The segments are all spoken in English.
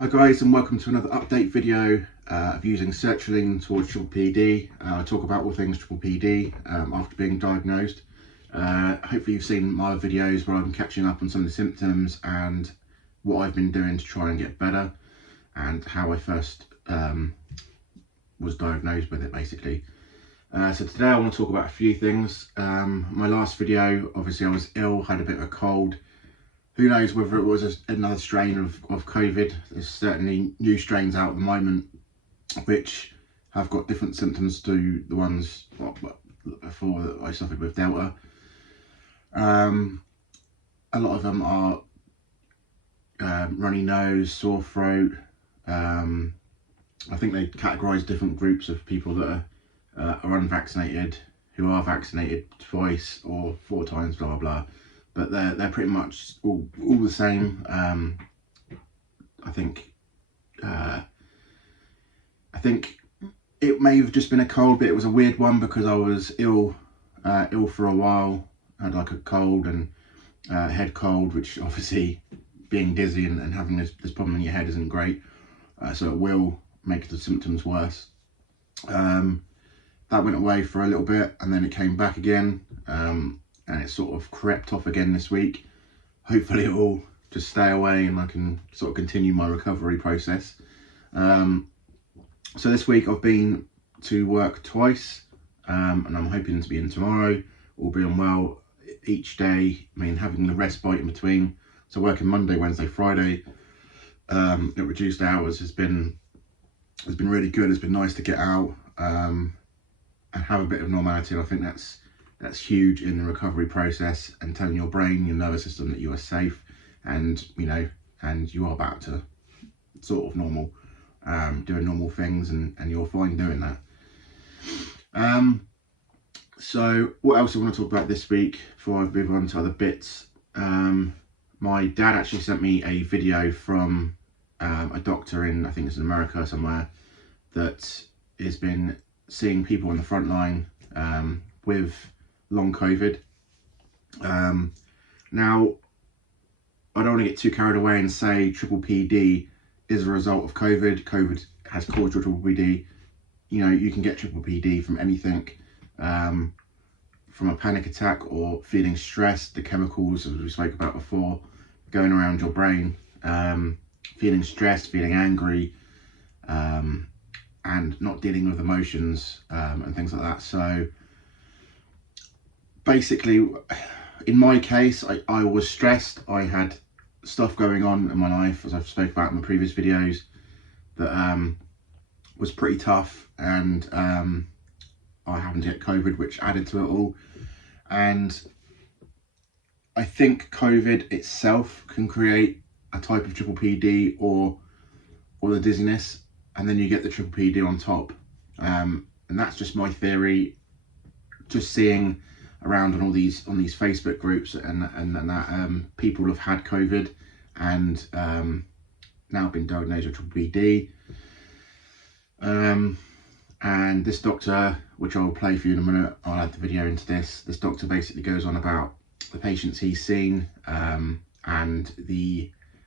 Hi guys, and welcome to another update video of using sertraline towards triple PD. I talk about all things triple PD after being diagnosed. Hopefully you've seen my videos where I'm catching up on some of the symptoms and what I've been doing to try and get better, and how I first was diagnosed with it basically. So today I want to talk about a few things. My last video, obviously I was ill, had a bit of a cold. Who knows whether it was another strain of COVID. There's certainly new strains out at the moment which have got different symptoms to the ones before that I suffered with Delta. A lot of them are runny nose, sore throat. I think they categorise different groups of people that are unvaccinated, who are vaccinated twice or 4 times, blah blah blah. But they're pretty much all the same. I think it may have just been a cold, but it was a weird one because I was ill for a while. I had like a cold and head cold, which obviously being dizzy and having this problem in your head isn't great. So it will make the symptoms worse. That went away for a little bit and then it came back again. And it sort of crept off again this week. Hopefully it will just stay away and I can sort of continue my recovery process. So this week I've been to work twice, and I'm hoping to be in tomorrow, all being well. Each day, I mean, having the respite in between. So working Monday, Wednesday, Friday at reduced hours has been really good. It's been nice to get out and have a bit of normality. I think that's huge in the recovery process, and telling your brain, your nervous system, that you are safe and and you are back to sort of normal, doing normal things, and you're fine doing that. So what else I want to talk about this week before I move on to other bits? My dad actually sent me a video from a doctor in, I think it's in America somewhere, that has been seeing people on the front line with long COVID. Now, I don't want to get too carried away and say triple PD is a result of COVID. COVID has caused triple PD. You know, you can get triple PD from anything, from a panic attack or feeling stressed, the chemicals, as we spoke about before, going around your brain, feeling stressed, feeling angry, and not dealing with emotions and things like that. So basically, in my case, I was stressed. I had stuff going on in my life, as I've spoke about in my previous videos, that was pretty tough, and I happened to get COVID, which added to it all. And I think COVID itself can create a type of triple PD or the dizziness, and then you get the triple PD on top. And that's just my theory, just seeing around on these Facebook groups and that people have had COVID and now been diagnosed with triple PD. And this doctor, which I'll play for you in a minute, I'll add the video into this. This doctor basically goes on about the patients he's seen, and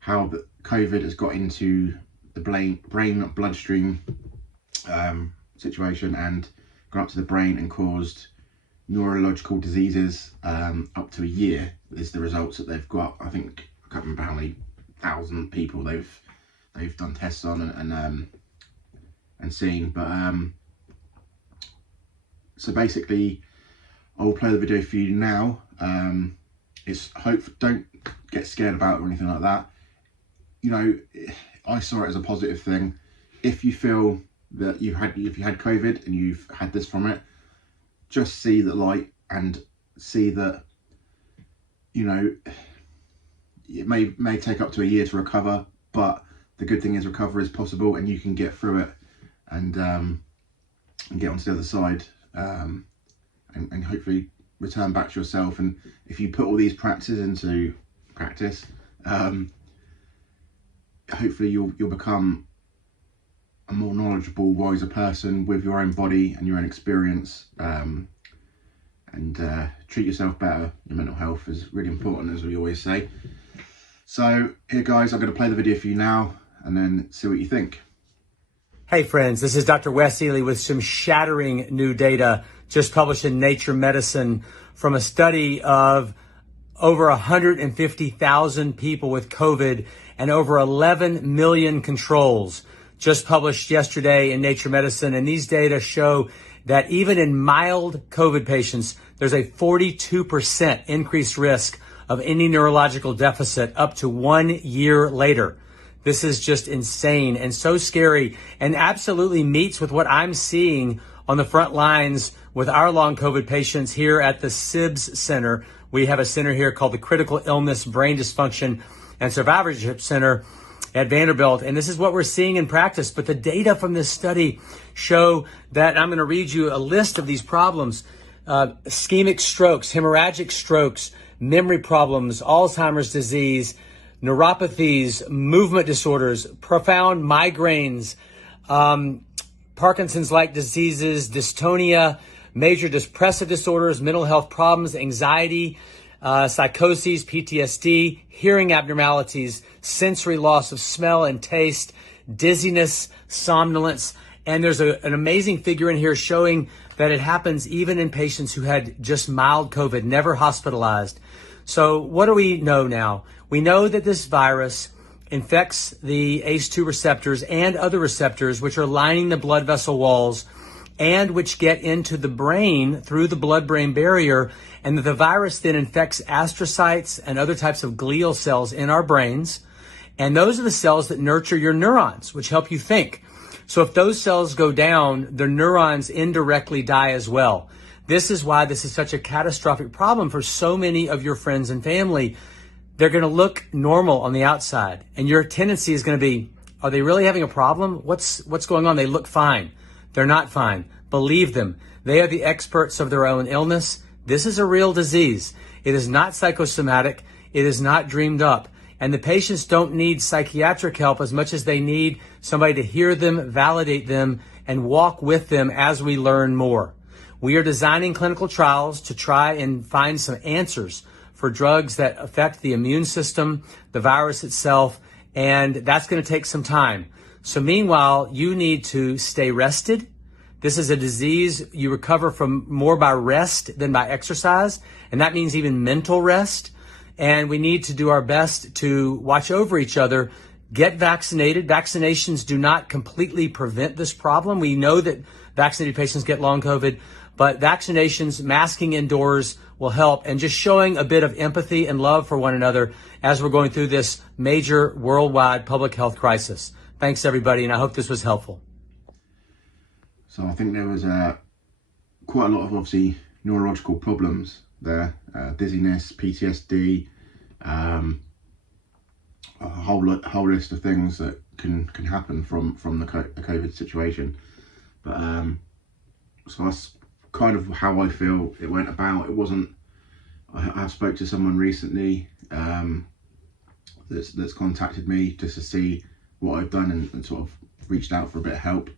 how the COVID has got into the brain bloodstream situation and gone up to the brain and caused neurological diseases. Up to a year is the results that they've got. I think, I can't remember how many thousand people they've done tests on and seen, but so basically I will play the video for you now. It's don't get scared about it or anything like that. You know, I saw it as a positive thing. If you feel that if you had COVID and you've had this from it, just see the light and see that, you know, it may take up to a year to recover, but the good thing is recovery is possible and you can get through it and get onto the other side, and hopefully return back to yourself. And if you put all these practices into practice, hopefully you'll become a more knowledgeable, wiser person with your own body and your own experience, and treat yourself better. Your mental health is really important, as we always say. So here guys, I'm going to play the video for you now. and then see what you think. Hey friends, this is Dr. Wes Ely with some shattering new data just published in Nature Medicine from a study of over 150,000 people with COVID and over 11 million controls, just published yesterday in Nature Medicine. And these data show that even in mild COVID patients, there's a 42% increased risk of any neurological deficit up to 1 year later. This is just insane and so scary, and absolutely meets with what I'm seeing on the front lines with our long COVID patients here at the SIBS Center. We have a center here called the Critical Illness, Brain Dysfunction, and Survivorship Center at Vanderbilt. And this is what we're seeing in practice. But the data from this study show that, I'm going to read you a list of these problems: ischemic strokes, hemorrhagic strokes, memory problems, Alzheimer's disease, neuropathies, movement disorders, profound migraines, Parkinson's-like diseases, dystonia, major depressive disorders, mental health problems, anxiety, psychoses, PTSD, hearing abnormalities, sensory loss of smell and taste, dizziness, somnolence. And there's an amazing figure in here showing that it happens even in patients who had just mild COVID, never hospitalized. So what do we know now? We know that this virus infects the ACE2 receptors and other receptors which are lining the blood vessel walls and which get into the brain through the blood-brain barrier, and that the virus then infects astrocytes and other types of glial cells in our brains. And those are the cells that nurture your neurons, which help you think. So if those cells go down, the neurons indirectly die as well. This is why this is such a catastrophic problem for so many of your friends and family. They're going to look normal on the outside, and your tendency is going to be, are they really having a problem? What's going on? They look fine. They're not fine. Believe them. They are the experts of their own illness. This is a real disease. It is not psychosomatic. It is not dreamed up. And the patients don't need psychiatric help as much as they need somebody to hear them, validate them, and walk with them as we learn more. We are designing clinical trials to try and find some answers for drugs that affect the immune system, the virus itself, and that's going to take some time. So meanwhile, you need to stay rested. This is a disease you recover from more by rest than by exercise, and that means even mental rest. And we need to do our best to watch over each other. Get vaccinated. Vaccinations do not completely prevent this problem. We know that vaccinated patients get long COVID, but vaccinations, masking indoors will help, and just showing a bit of empathy and love for one another as we're going through this major worldwide public health crisis. Thanks, everybody, and I hope this was helpful. So I think there was quite a lot of obviously neurological problems there, dizziness, PTSD, a whole list of things that can happen from the COVID situation. But so that's kind of how I feel it went about. It wasn't, I spoke to someone recently that's contacted me just to see what I've done and sort of reached out for a bit of help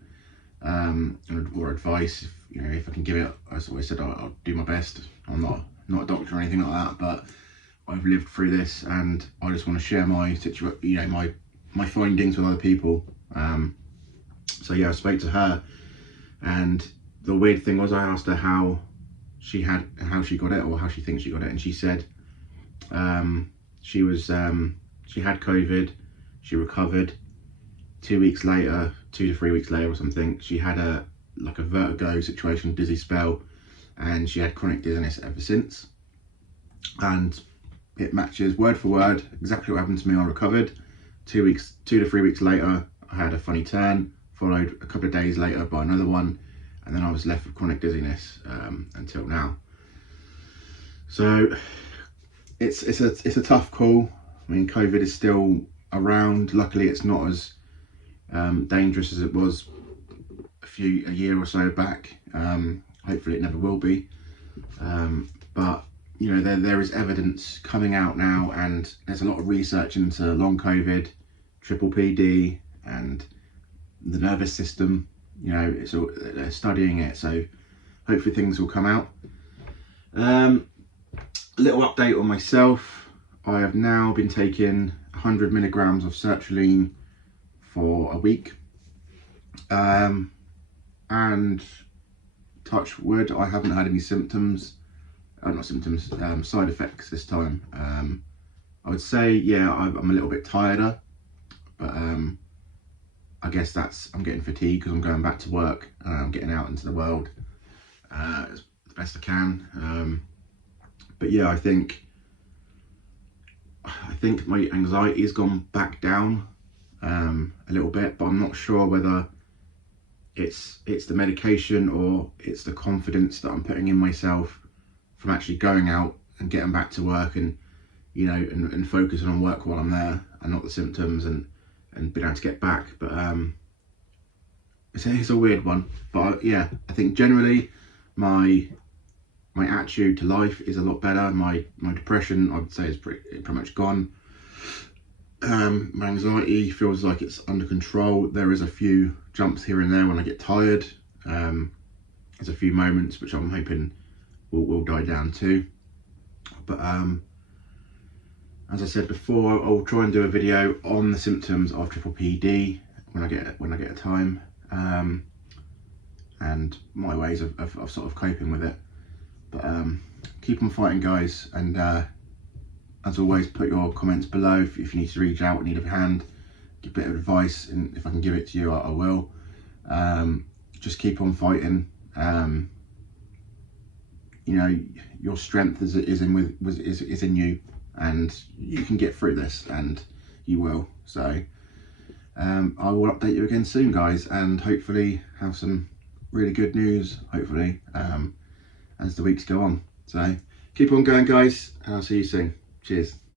or advice. If I can give it, as I always said, I'll do my best. I'm not a doctor or anything like that, but I've lived through this, and I just want to share my situation, my findings with other people. So yeah, I spoke to her, and the weird thing was I asked her how she got it, or how she thinks she got it, and she said she had COVID, she recovered. 2 weeks later, 2 to 3 weeks later or something, she had a vertigo situation, dizzy spell, and she had chronic dizziness ever since. And it matches word for word exactly what happened to me. I recovered. 2 to 3 weeks later, I had a funny turn, followed a couple of days later by another one, and then I was left with chronic dizziness until now. So it's a tough call. I mean, COVID is still around. Luckily, it's not as dangerous as it was a year or so back. Hopefully, it never will be. But there is evidence coming out now, and there's a lot of research into long COVID, triple PD, and the nervous system. They're studying it, so hopefully things will come out. A little update on myself. I have now been taking 100 milligrams of sertraline for a week, and touch wood, I haven't had any symptoms, side effects this time. I would say, yeah, I'm a little bit tireder, but I guess I'm getting fatigued because I'm going back to work and I'm getting out into the world as best I can. But yeah, I think my anxiety has gone back down a little bit, but I'm not sure whether it's the medication or it's the confidence that I'm putting in myself from actually going out and getting back to work, and you know, and focusing on work while I'm there and not the symptoms, and being able to get back. But it's a weird one. But yeah, I think generally my attitude to life is a lot better. My depression, I would say, is pretty much gone. My anxiety feels like it's under control. There is a few jumps here and there when I get tired. There's a few moments which I'm hoping will die down too. But as I said before, I'll try and do a video on the symptoms of PPPD when I get a time, and my ways of sort of coping with it. But keep on fighting, guys, and as always, put your comments below if you need to reach out, need a hand, give a bit of advice, and if I can give it to you, I will. Just keep on fighting. You know, your strength is in you, and you can get through this, and you will. So I will update you again soon, guys, and hopefully have some really good news, hopefully, as the weeks go on. So keep on going, guys, and I'll see you soon. Cheers.